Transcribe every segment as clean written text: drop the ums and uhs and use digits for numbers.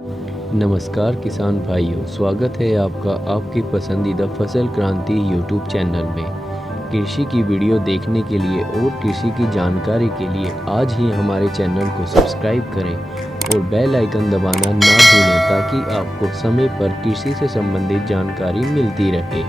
नमस्कार किसान भाइयों, स्वागत है आपका आपकी पसंदीदा फसल क्रांति यूट्यूब चैनल में। कृषि की वीडियो देखने के लिए और कृषि की जानकारी के लिए आज ही हमारे चैनल को सब्सक्राइब करें और बेल आइकन दबाना ना भूलें ताकि आपको समय पर कृषि से संबंधित जानकारी मिलती रहे।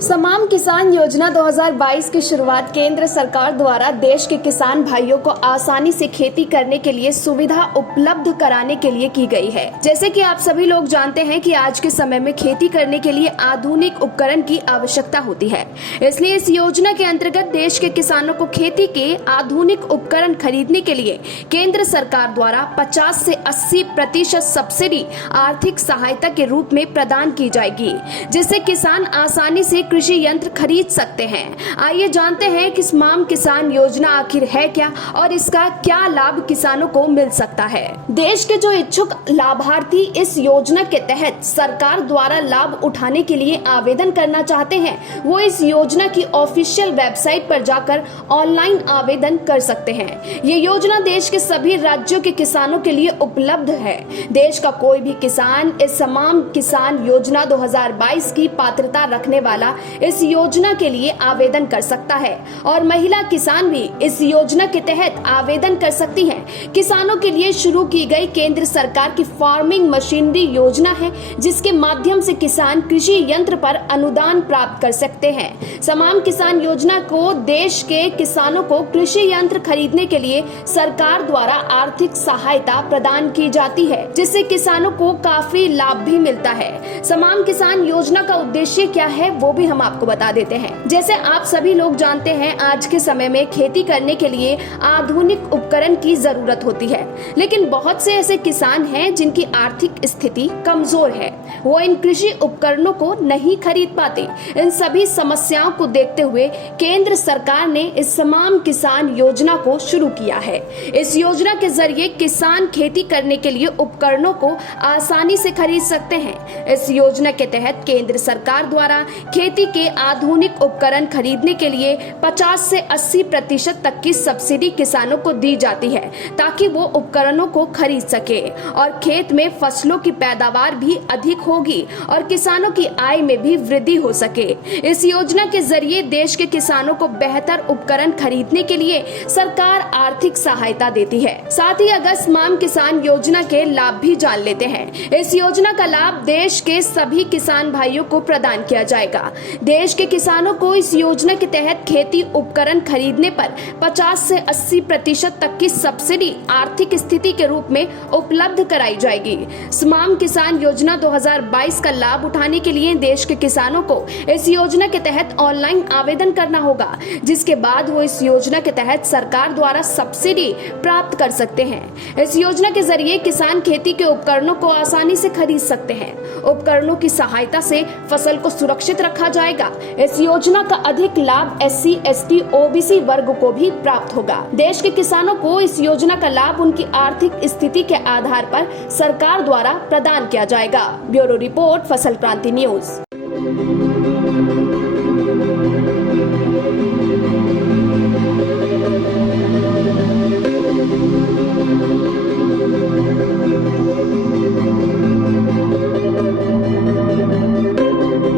तमाम किसान योजना 2022 की शुरुआत केंद्र सरकार द्वारा देश के किसान भाइयों को आसानी से खेती करने के लिए सुविधा उपलब्ध कराने के लिए की गई है। जैसे कि आप सभी लोग जानते हैं कि आज के समय में खेती करने के लिए आधुनिक उपकरण की आवश्यकता होती है, इसलिए इस योजना के अंतर्गत देश के किसानों को खेती के आधुनिक उपकरण खरीदने के लिए केंद्र सरकार द्वारा 50 से 80% सब्सिडी आर्थिक सहायता के रूप में प्रदान की जाएगी, जिससे किसान आसानी से कृषि यंत्र खरीद सकते हैं। आइए जानते हैं कि स्माम किसान योजना आखिर है क्या और इसका क्या लाभ किसानों को मिल सकता है। देश के जो इच्छुक लाभार्थी इस योजना के तहत सरकार द्वारा लाभ उठाने के लिए आवेदन करना चाहते हैं, वो इस योजना की ऑफिशियल वेबसाइट पर जाकर ऑनलाइन आवेदन कर सकते हैं। ये योजना देश के सभी राज्यों के किसानों के लिए उपलब्ध है। देश का कोई भी किसान इस स्माम किसान योजना 2022 की पात्रता रखने वाला इस योजना के लिए आवेदन कर सकता है और महिला किसान भी इस योजना के तहत आवेदन कर सकती हैं। किसानों के लिए शुरू की गई केंद्र सरकार की फार्मिंग मशीनरी योजना है, जिसके माध्यम से किसान कृषि यंत्र पर अनुदान प्राप्त कर सकते हैं। स्माम किसान योजना को देश के किसानों को कृषि यंत्र खरीदने के लिए सरकार द्वारा आर्थिक सहायता प्रदान की जाती है, जिससे किसानों को काफी लाभ भी मिलता है। स्माम किसान योजना का उद्देश्य क्या है वो भी हम आपको बता देते हैं। जैसे आप सभी लोग जानते हैं, आज के समय में खेती करने के लिए आधुनिक उपकरण की जरूरत होती है, लेकिन बहुत से ऐसे किसान हैं जिनकी आर्थिक स्थिति कमजोर है, वो इन कृषि उपकरणों को नहीं खरीद पाते। इन सभी समस्याओं को देखते हुए केंद्र सरकार ने इस स्माम किसान योजना को शुरू किया है। इस योजना के जरिए किसान खेती करने के लिए उपकरणों को आसानी से खरीद सकते हैं। इस योजना के तहत केंद्र सरकार द्वारा खेती के आधुनिक उपकरण खरीदने के लिए 50 से 80% तक की सब्सिडी किसानों को दी जाती है, ताकि वो उपकरणों को खरीद सके और खेत में फसलों की पैदावार भी अधिक होगी और किसानों की आय में भी वृद्धि हो सके। इस योजना के जरिए देश के किसानों को बेहतर उपकरण खरीदने के लिए सरकार आर्थिक सहायता देती है। साथ ही अगर स्माम किसान योजना के लाभ भी जान लेते हैं। इस योजना का लाभ देश के सभी किसान भाइयों को प्रदान किया जाएगा। देश के किसानों को इस योजना के तहत खेती उपकरण खरीदने पर 50 से 80% तक की सब्सिडी आर्थिक स्थिति के रूप में उपलब्ध कराई जाएगी। स्माम किसान योजना 2022 का लाभ उठाने के लिए देश के किसानों को इस योजना के तहत ऑनलाइन आवेदन करना होगा, जिसके बाद वो इस योजना के तहत सरकार द्वारा सब्सिडी प्राप्त कर सकते हैं। इस योजना के जरिए किसान खेती के उपकरणों को आसानी से खरीद सकते हैं। उपकरणों की सहायता से फसल को सुरक्षित रखा जाएगा। इस योजना का अधिक लाभ SC, ST, OBC वर्ग को भी प्राप्त होगा। देश के किसानों को इस योजना का लाभ उनकी आर्थिक स्थिति के आधार पर सरकार द्वारा प्रदान किया जाएगा। ब्यूरो रिपोर्ट, फसल क्रांति न्यूज।